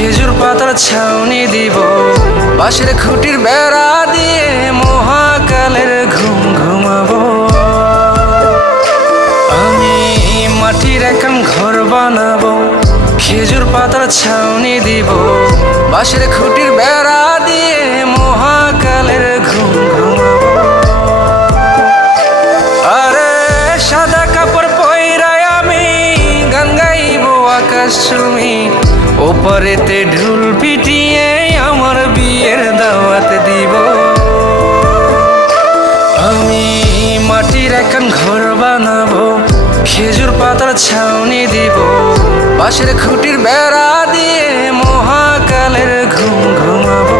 খেজুর পাতার ছাউনি দিব, বাঁশের খুঁটির বেড়া দিয়ে মহাকালের ঘুম ঘুমাবো। আমি মাটির একান ঘর বানাবো, খেজুর পাতার ছাউনি দিব, বাঁশের খুঁটির বেড়া দিয়ে মহাকালের ঘুম ঘুমাবো। আরে সাদা কাপড় পয়রায় আমি গান গাইবো আকাশ চুমি, ওপারেতে ঢোল পিটিয়ে আমার বিয়ের দাওয়াত দিব। আমি মাটির একান ঘর বানাবো, খেজুর পাতার ছাউনি দিব, বাঁশের খুঁটির বেড়া দিয়ে মহাকালের ঘুম ঘুমাবো।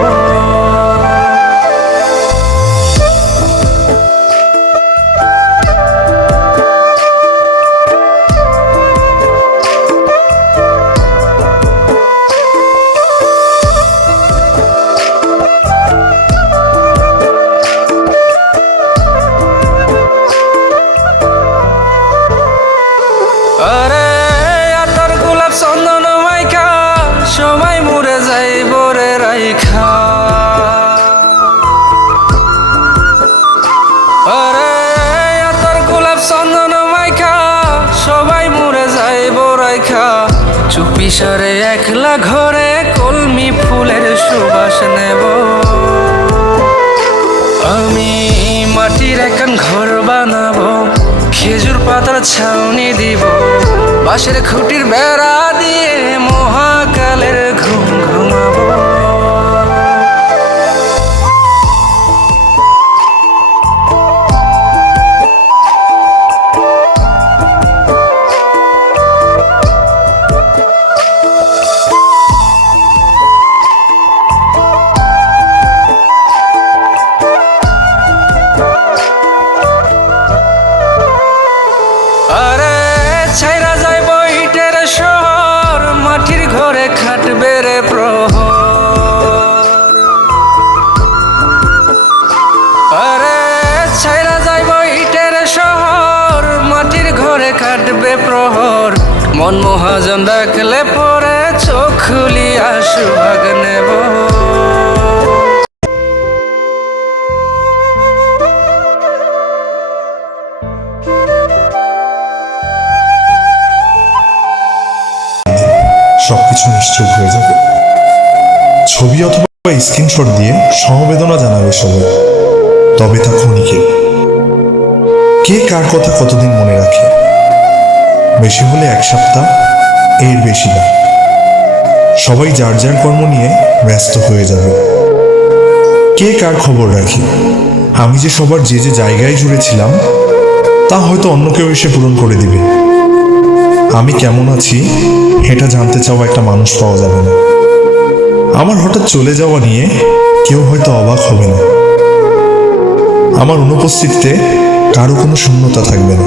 আরে আতর গোলাপ চন্দন মাইখা সবাই মরে যাইব রে রাইখা। আরে আতর গোলাপ চন্দন মাইখা সবাই মরে যাইব রাইখা। চুপি সারে একলা ঘরে কলমি ফুলের সুবাস নেব। আমি মাটির একান ঘর বানাবো, খেজুর পাতার ছাউনি দিব, বাঁশের খুঁটির বেড়া দিয়ে মহাকালের ঘুম ঘুমাবো। আরে ছাইরা যাইব ইটের শহর, মাটির ঘরে খাটবে রে প্রহর। আরে ছাইরা যাইব ইটের শহর, মাটির ঘরে খাটবে প্রহর। মন মহাজন ডাকলে পরে চোখ খুলিয়া সুভাগ নেব। সবকিছু নিশ্চুপ হয়ে যাবে। ছবি অথবা স্ক্রিনশট দিয়ে সমবেদনা জানাবে সবাই, তবে তা ক্ষণিকের। কে কার কথা কতদিন মনে রাখে? বেশি হলে 1 সপ্তাহ, এর বেশি না। সবাই যার যার কর্ম নিয়ে ব্যস্ত হয়ে যাবে। কে কার খবর রাখে? আমি যে সবার যে যে জায়গায় জুড়েছিলাম তা হয়তো অন্য কেউ এসে পূরণ করে দিবে। আমি কেমন আছি এটা জানতে চাওয়া একটা মানুষ পাওয়া যাবে না। আমার হঠাৎ চলে যাওয়া নিয়ে কেউ হয়তো অবাক হবে না। আমার অনুপস্থিতিতে কারো কোনো শূন্যতা থাকবে না।